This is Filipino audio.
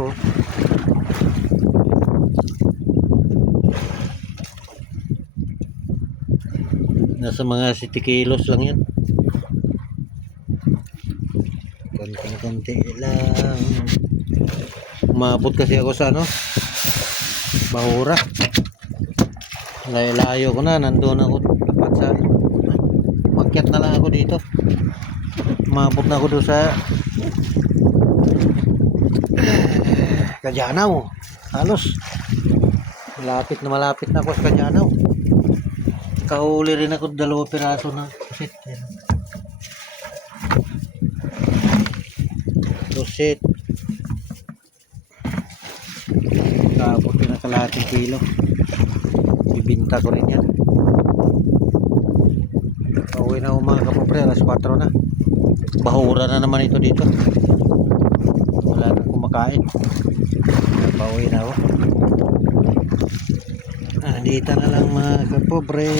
ito. Nasa mga 7 kilos lang yan. Konti lang. Umabot kasi ako sa Bahura. Layo ko na, nandun ako dapat sa makyat na lang ako dito. Umabot na ako doon sa Kajanaw. Halos malapit na ako sa Kajanaw. Kahuli rin ako 2 piraso na kusit. Kusit. Kaabot na kalahating kilo. Bibinta ko rin yan. Pauwi na mga kapopre, alas 4 na. Bahura na naman ito dito. Wala nang kumakain. Pauwi na ako. Dito na lang mga kapopre.